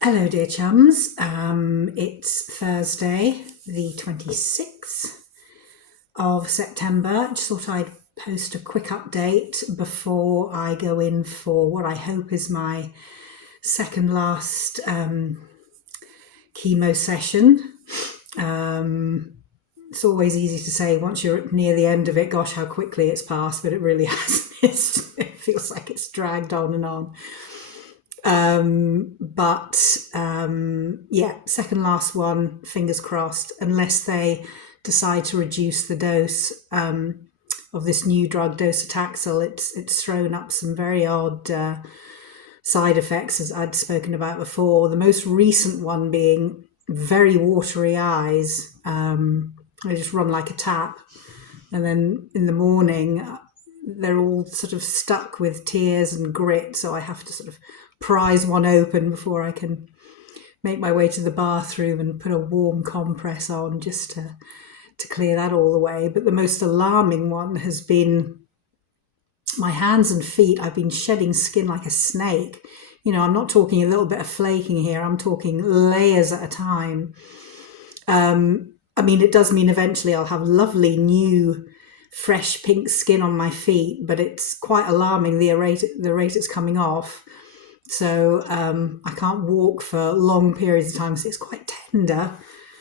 Hello, dear chums. It's Thursday, the 26th of September. Just thought I'd post a quick update before I go in for what I hope is my second last chemo session. It's always easy to say once you're near the end of it, gosh, how quickly it's passed, but it really has. It feels like it's dragged on and on. Yeah, second last one, fingers crossed, unless they decide to reduce the dose of this new drug, docetaxel. It's thrown up some very odd side effects, as I'd spoken about before. The most recent one being very watery eyes. They just run like a tap, and then in the morning they're all sort of stuck with tears and grit, so I have to sort of prise one open before I can make my way to the bathroom and put a warm compress on just to clear that all away. But the most alarming one has been my hands and feet. I've been shedding skin like a snake. You know, I'm not talking a little bit of flaking here, I'm talking layers at a time. I mean, it does mean eventually I'll have lovely new fresh pink skin on my feet, but it's quite alarming the rate it's coming off. So I can't walk for long periods of time, so it's quite tender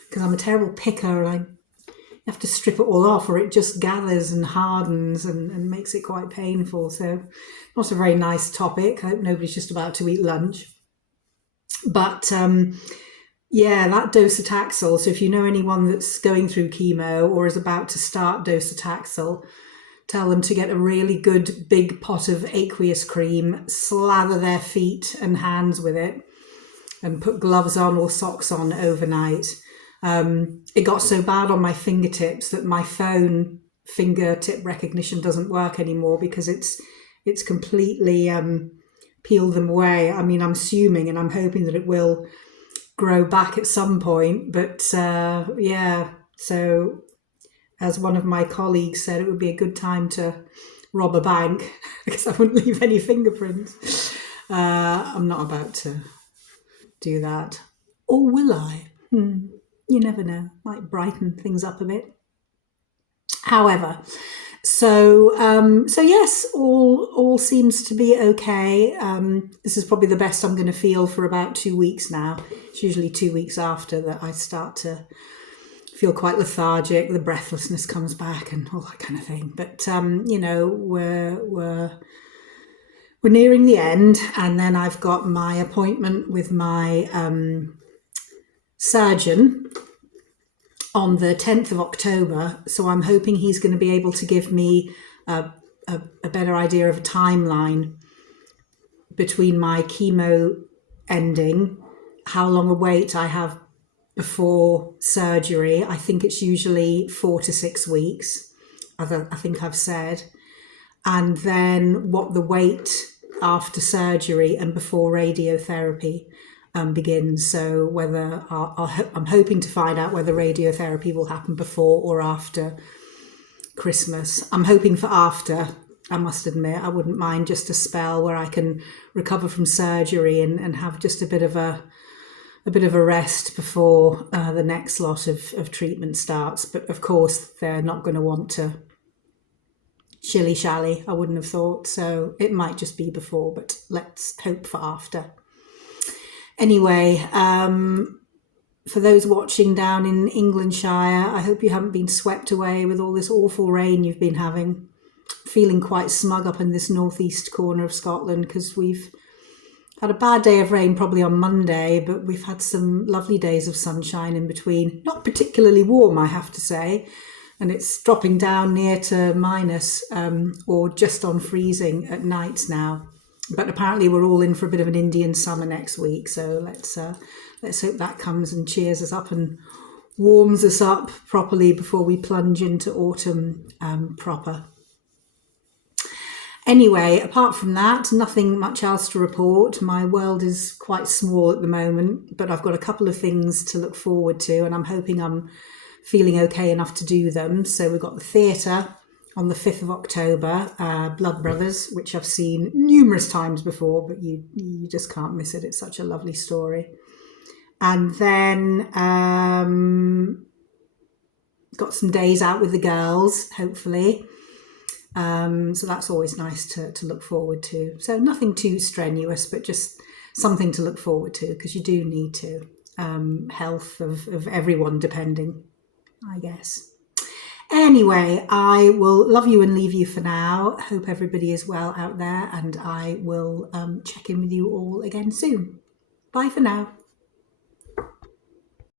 because I'm a terrible picker and I have to strip it all off or it just gathers and hardens and makes it quite painful. So not a very nice topic. I hope nobody's just about to eat lunch. But yeah, that docetaxel. So if you know anyone that's going through chemo or is about to start docetaxel, tell them to get a really good big pot of aqueous cream, slather their feet and hands with it, and put gloves on or socks on overnight. It got so bad on my fingertips that my phone fingertip recognition doesn't work anymore because it's completely peeled them away. I mean, I'm assuming and I'm hoping that it will grow back at some point, but yeah, so as one of my colleagues said, it would be a good time to rob a bank because I wouldn't leave any fingerprints. I'm not about to do that. Or will I? You never know. Might brighten things up a bit. However, so yes, all seems to be okay. This is probably the best I'm going to feel for about 2 weeks now. It's usually 2 weeks after that I start to feel quite lethargic, the breathlessness comes back and all that kind of thing. But you know, we're nearing the end, and then I've got my appointment with my surgeon on the 10th of October. So I'm hoping he's going to be able to give me a better idea of a timeline between my chemo ending, how long a wait I have before surgery. I think it's usually 4 to 6 weeks, I think I've said. And then what the wait after surgery and before radiotherapy begins. So whether I'm hoping to find out whether radiotherapy will happen before or after Christmas. I'm hoping for after. I must admit, I wouldn't mind just a spell where I can recover from surgery and have just a bit of a rest before the next lot of treatment starts. But of course, they're not going to want to shilly-shally, I wouldn't have thought. So it might just be before, but let's hope for after. Anyway, for those watching down in Englandshire, I hope you haven't been swept away with all this awful rain you've been having. Feeling quite smug up in this northeast corner of Scotland because we've had a bad day of rain probably on Monday, but we've had some lovely days of sunshine in between. Not particularly warm, I have to say, and it's dropping down near to minus or just on freezing at nights now. But apparently we're all in for a bit of an Indian summer next week, so let's hope that comes and cheers us up and warms us up properly before we plunge into autumn proper. Anyway, apart from that, nothing much else to report. My world is quite small at the moment, but I've got a couple of things to look forward to, and I'm hoping I'm feeling okay enough to do them. So we've got the theatre on the 5th of October, Blood Brothers, which I've seen numerous times before, but you just can't miss it. It's such a lovely story. And then got some days out with the girls, hopefully. So that's always nice to look forward to. So nothing too strenuous, but just something to look forward to, because you do need to. Health of everyone depending, I guess. Anyway, I will love you and leave you for now. Hope everybody is well out there, and I will check in with you all again soon. Bye for now.